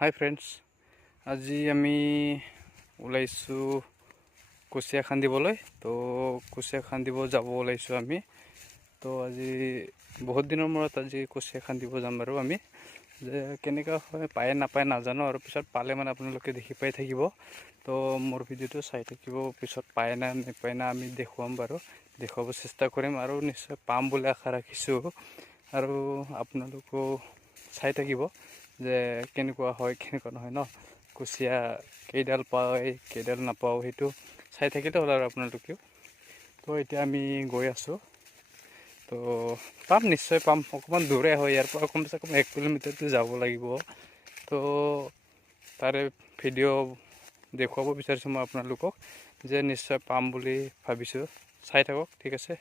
হাই friends, আজি আমি ওলাইছোঁ কুচিয়া খান্দিবলৈ। তো কুচিয়া খান্দিব যাব ওলাইছোঁ আমি। তো আজি বহুত দিনৰ মূৰত আজি কুচিয়া খান্দিব যাম বাৰু আমি। যে কেনেকুৱা হয় পায় নাপায় নাজানো, আৰু পিছত পালে মানে আপোনালোকে দেখি পাই থাকিব। তো মোৰ ভিডিঅ'টো চাই থাকিব, পিছত পায় না নাপায় না আমি দেখুৱাম বাৰু, দেখুৱাব চেষ্টা কৰিম আৰু নিশ্চয় পাম বুলি আশা ৰাখিছোঁ। আৰু আপোনালোকেও চাই থাকিব যে কেনেকুৱা হয় কেনেকুৱা নহয় ন, কুচিয়া কেইডাল পায় কেইডাল নাপাওঁ সেইটো চাই থাকিলে হ'ল আৰু আপোনালোকেও। তো এতিয়া আমি গৈ আছোঁ, তো পাম, নিশ্চয় পাম। অকণমান দূৰে হয়, ইয়াৰ পৰা কমচে কম 1 কিলোমিটাৰটো যাব লাগিব। তো তাৰে ভিডিঅ' দেখুৱাব বিচাৰিছোঁ মই আপোনালোকক, যে নিশ্চয় পাম বুলি ভাবিছোঁ। চাই থাকক, ঠিক আছে।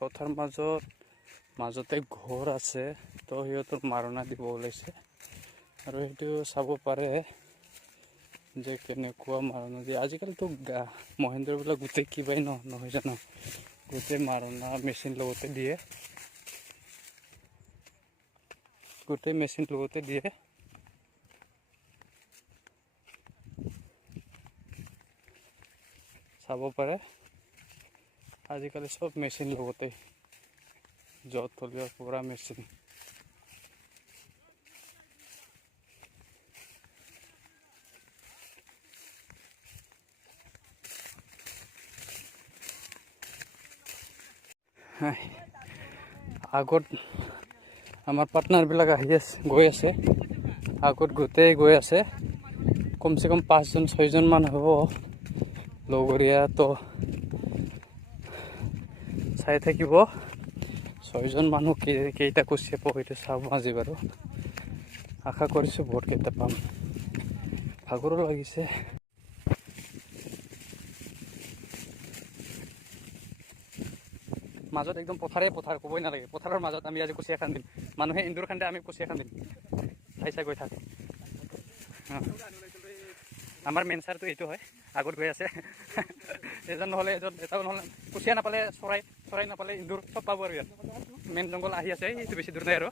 পথাৰ মাজতে ঘৰ আছে, তো সিহঁতৰ মাৰণা দিব ওলাইছে। আৰু সেইটো চাব পাৰে যে কেনেকুৱা মাৰণা দিয়ে। আজিকালিতো মহেন্দ্ৰবিলাক গোটেই কিবাই নহয় জানো, গোটেই মাৰণা মেচিন লগতে দিয়ে, গোটেই মেচিন লগতে দিয়ে। চাব পাৰে আজিকালি চব মেচিন লগতে, য'ত হ'লেও পুৰা মেচিন। আগত আমাৰ পাৰ্টনাৰবিলাক গৈ আছে, আগত গোটেই গৈ আছে। কমচে কম 5জন 6জন মান হ'ব লগৰীয়া। তো চাই থাকিব, 6জন মানুহ কেইটা কুচিয়া পাব সেইটো চাব আজি বাৰু। আশা কৰিছোঁ বহুত কেইটা পাম, ভাগৰো লাগিছে। মাজত একদম পথাৰ ক'বই নালাগে, পথাৰৰ মাজত আমি আজি কুচিয়া খান্দিম। মানুহে এন্দুৰ খান্দে, আমি কুচিয়া খান্দিম। চাই গৈ থাক। আমাৰ মেইন ছাৰটো এইটো হয়, আগত গৈ আছে। এজন নহ'লে এটাও নহ'লে কুচিয়া নাপালে চৰাই নাপালে এন্দুৰ চব পাব আৰু। ইয়াত মেইন জংঘল আহি আছে, সেইটো বেছি দূৰ নাই আৰু।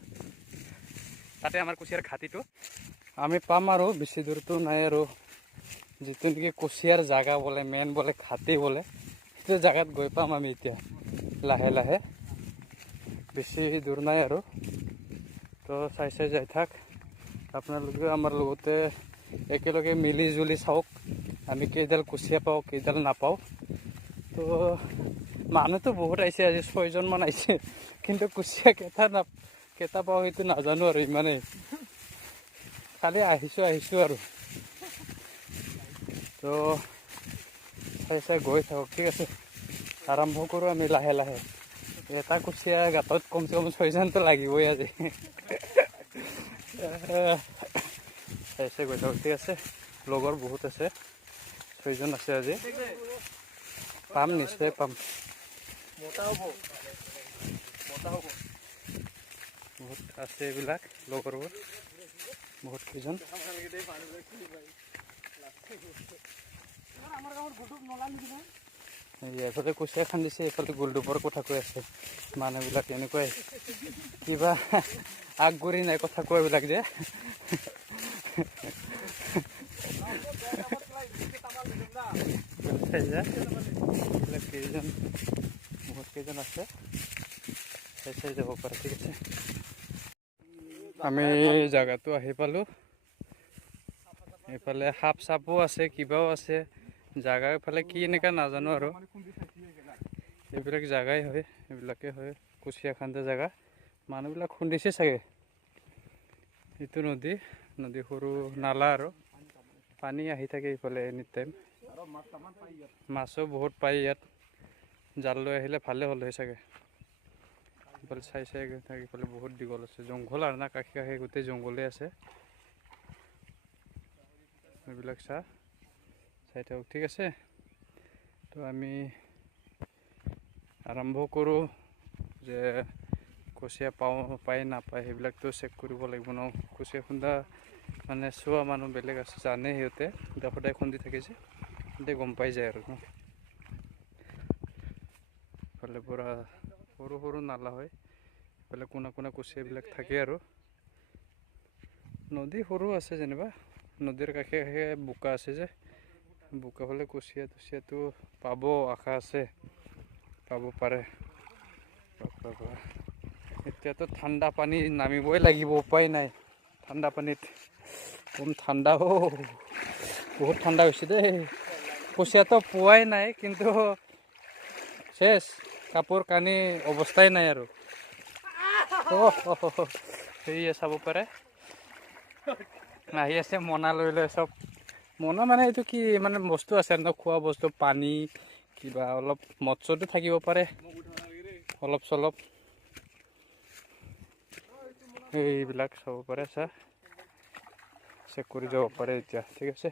তাতে আমাৰ কুচিয়াৰ ঘাটিটো আমি পাম আৰু, বেছি দূৰটো নাই আৰু। যিটো নেকি কুচিয়াৰ জাগা বোলে, মেইন বোলে ঘাটি বোলে, সেইটো জাগাত গৈ পাম আমি এতিয়া লাহে লাহে। বেছি দূৰ নাই আৰু। তো চাই যাই থাক আপোনালোকে, আমাৰ লগতে একেলগে মিলি জুলি চাওক আমি কেইডাল কুচিয়া পাওঁ কেইডাল নাপাওঁ। তো মানুহটো বহুত আহিছে, আজি 6জন মান আহিছে, কিন্তু কুচিয়া কেইটা পাওঁ সেইটো নাজানো আৰু। ইমানেই খালি আহিছোঁ আৰু। তো চাই গৈ থাকক, ঠিক আছে। আৰম্ভ কৰোঁ আমি লাহে লাহে। এটা কুচিয়া গাঁতত কমচে কম 6জনটো লাগিবই আজি। চাই গৈ থাকক, ঠিক আছে। লগৰ বহুত আছে, 6জন আছে আজি। পাম, নিশ্চয় পাম। বহুত আছে এইবিলাক লগৰবোৰ, বহুত কেইজন। এফালে কুচিয়া খান্দিছে, এইফালে গোলডুবৰ কথা কৈ আছে মানুহবিলাক। এনেকুৱাই কিবা আগগুৰি নাই কথা কোৱাবিলাক যে। বহুত কেইজন আছে, চাই যাব পাৰে, ঠিক আছে। আমি জাগাটো আহি পালোঁ। এইফালে সাপ চাপো আছে, কিবাও আছে। জাগা এইফালে কি এনেকা নাজানো আৰু। এইবিলাক জাগাই হয়, এইবিলাকে হয় কুচিয়া খান্দা জাগা। মানুহবিলাক খুন্দিছে চাগে। এইটো নদী সৰু নালা আৰু, পানী আহি থাকে এইফালে এনি টাইম। মাছো বহুত পায় ইয়াত, জাল লৈ আহিলে ভালে হ'ল হয় চাগে। ইফালে চাই থাকি ইফালে বহুত দীঘল আছে, জংঘল আৰু না, কাষে কাষে গোটেই জংঘলেই আছে। এইবিলাক চাই থাকক, ঠিক আছে। তো আমি আৰম্ভ কৰোঁ যে কুচিয়া পায় নাপায় সেইবিলাকতো চেক কৰিব লাগিব ন। কুচিয়া খুন্দা মানে চোৱা মানুহ বেলেগ আছে, জানে সিহঁতে, সদায় খুন্দি থাকিছে, সিহঁতে গম পাই যায় আৰু ন। ইফালে পৰা সৰু সৰু নালা হয়, ইফালে কোনা কোনা কুচিয়াবিলাক থাকে আৰু। নদী সৰু আছে যেনিবা, নদীৰ কাষে কাষে বোকা আছে যে, বোকা হ'লে কুচিয়াটো পাব আশা আছে, পাব পাৰে। এতিয়াতো ঠাণ্ডা পানী নামিবই লাগিব, উপায় নাই। ঠাণ্ডা পানীত কম ঠাণ্ডা, বহুত ঠাণ্ডা হৈছে দেই। কুচিয়াটো পোৱাই নাই, কিন্তু শেষ, কাপোৰ কানি অৱস্থাই নাই আৰু। সেয়ে চাব পাৰে, আহি আছে মোনা লৈ লৈ চব। মোনা মানে এইটো কি মানে বস্তু আছে আৰু খোৱা বস্তু, পানী কিবা অলপ মদ চদো থাকিব পাৰে অলপ চলপ, এইবিলাক চাব পাৰে। চেক কৰি যাব পাৰে এতিয়া, ঠিক আছে।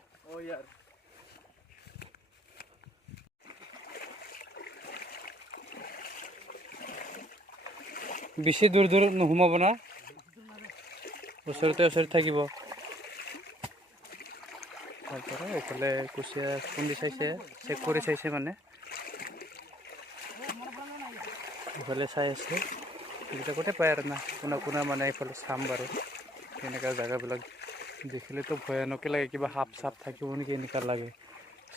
বেছি দূৰ দূৰ নোসোমাব না, ওচৰতে থাকিব। তাৰপৰা এইফালে কুচিয়া খুন্দি চাইছে, চেক কৰি চাইছে মানে, এইফালে চাই আছে। এইবিলাকতে পায় আৰু না, কোনা কোনা মানে এইফালে চাম বাৰু। এনেকুৱা জেগাবিলাক দেখিলেতো ভয়ানকে লাগে, কিবা সাপ চাপ থাকিব নেকি এনেকুৱা লাগে।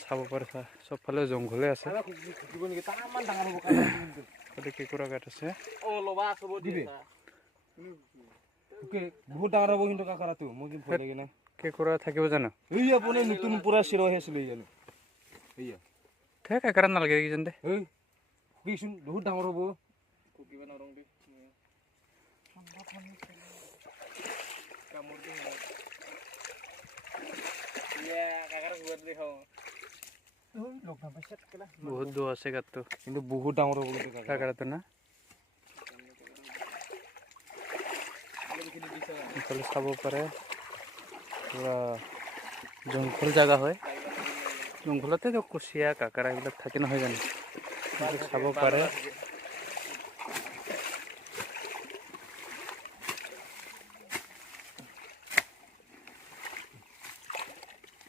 চাব পাৰে, চবফালে জংঘলে আছে। কেঁকুৰা গাঁত আছে, বহুত ডাঙৰ হ'ব কিন্তু কাকাৰাটো, মোৰ কিন্তু ভয় লাগে না। কেঁকুৰা থাকিব জানো? আপুনি নতুন পুৰা চিৰ হৈ আছিলো ইয়ানো, কেঁকুৰা নালাগে কিজান দে। বহুত ডাঙৰ হ'ব। বহুত দূৰ আছে গাঁতটো, কিন্তু বহুত ডাঙৰ হ'ব কাঁকৰাটো না। এইফালে চাব পাৰে, পুৰা জংঘল জেগা হয়। জংঘলতে কুচিয়া কাঁকৰা এইবিলাক থাকে নহয় জানো, চাব পাৰে।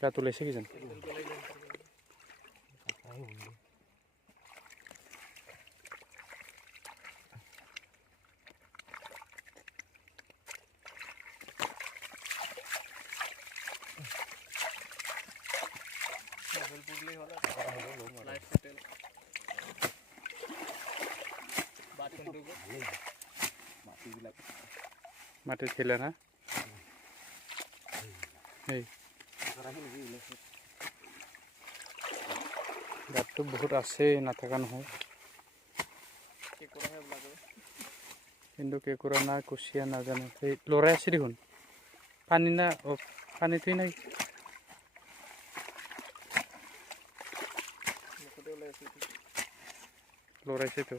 গাত ওলাইছে কিজান। মাটিত ছিলে না, এই গাঁতটো বহুত আছে, নাথাকা নহয়। কিন্তু কেঁকুৰা না কুচিয়া নাজানো, সেই লৰাই আছে দেখোন। পানী না, পানীটোৱেই নাই। লৰাইছেতো।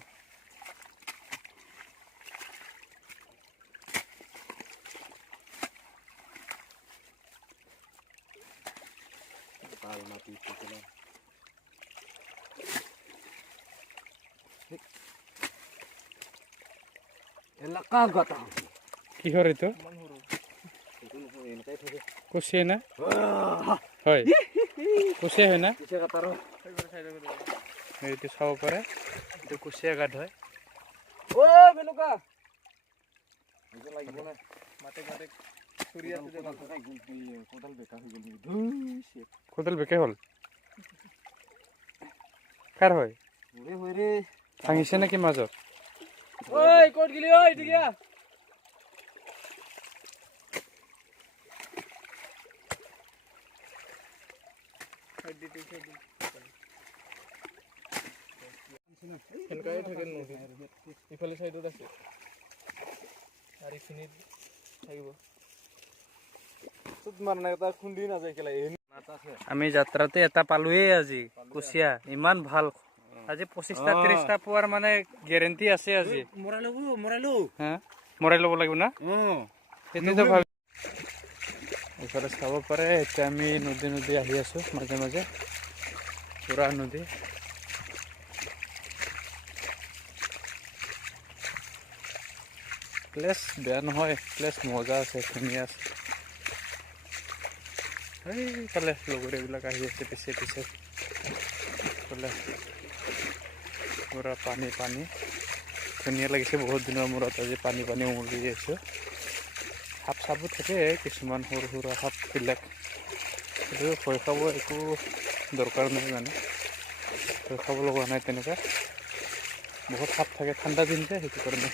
কিহৰ এইটো? কুচিয়া না? হয়, কুচিয়া হয় না? এইটো চাব পাৰে, এইটো কুচিয়া গাঁত হয়। কোদাল বেকে হ'ল, কাৰ হয়? ভাঙিছে নেকি মাজত? ইফালে চাইডত আছে আৰু এইখিনিত থাকিব। খুন্দি নাযায়। আমি যাত্ৰাতে এটা পালোৱেই আজি কুচিয়া, ইমান ভাল আজি 25টা 30টা পোৱাৰ মানে গ্যাৰেণ্টি আছে আজি মৰালো হা মৰাই ল'ব লাগিব না সেইটোতো ভাবি ওচৰত চাব পাৰে এতিয়া আমি নদী আহি আছো মাজে মাজে পুৰা নদী প্লেচ বেয়া নহয় প্লেচ মজা আছে ধুনীয়া আছে এইফালে লগৰীয়াবিলাক আহি আছে পিছে পিছে এইফালে পুৰা পানী ধুনীয়া লাগিছে বহুত দিনৰ মূৰত আজি পানী উমলি আছোঁ সাপ চাপো থাকে কিছুমান সৰু সৰু সাপবিলাক সেইটো ভয় খাব একো দৰকাৰ নাই মানে ভয় খাব লগা নাই তেনেকুৱা বহুত সাপ থাকে ঠাণ্ডা দিন যে সেইটো কাৰণে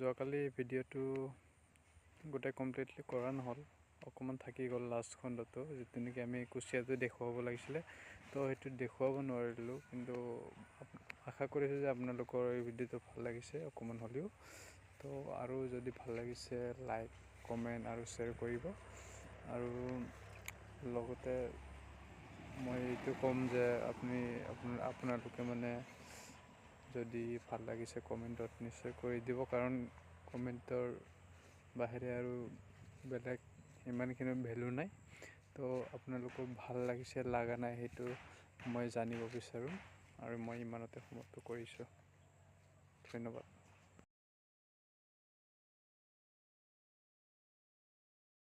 যোৱাকালি ভিডিঅ'টো গোটেই কমপ্লিটলি কৰা নহ'ল, অকণমান থাকি গ'ল লাষ্ট খণ্ডটো, যিটো নেকি আমি কুচিয়াটো দেখুৱাব লাগিছিলে, তো সেইটো দেখুৱাব নোৱাৰিলোঁ। কিন্তু আশা কৰিছোঁ যে আপোনালোকৰ এই ভিডিঅ'টো ভাল লাগিছে অকণমান হ'লেও। তো আৰু যদি ভাল লাগিছে লাইক কমেণ্ট আৰু শ্বেয়াৰ কৰিব। আৰু লগতে মই এইটো ক'ম যে আপোনালোকে মানে যদি ভাল লাগিছে কমেণ্টত নিশ্চয় কৰি দিব, কাৰণ কমেণ্টৰ বাহিৰে আৰু বেলেগ ইমানখিনি ভেলু নাই। তো আপোনালোকক ভাল লাগিছে লগা নাই সেইটো মই জানিব বিচাৰোঁ, আৰু মই ইমানতে সমাপ্ত কৰিছোঁ। ধন্যবাদ।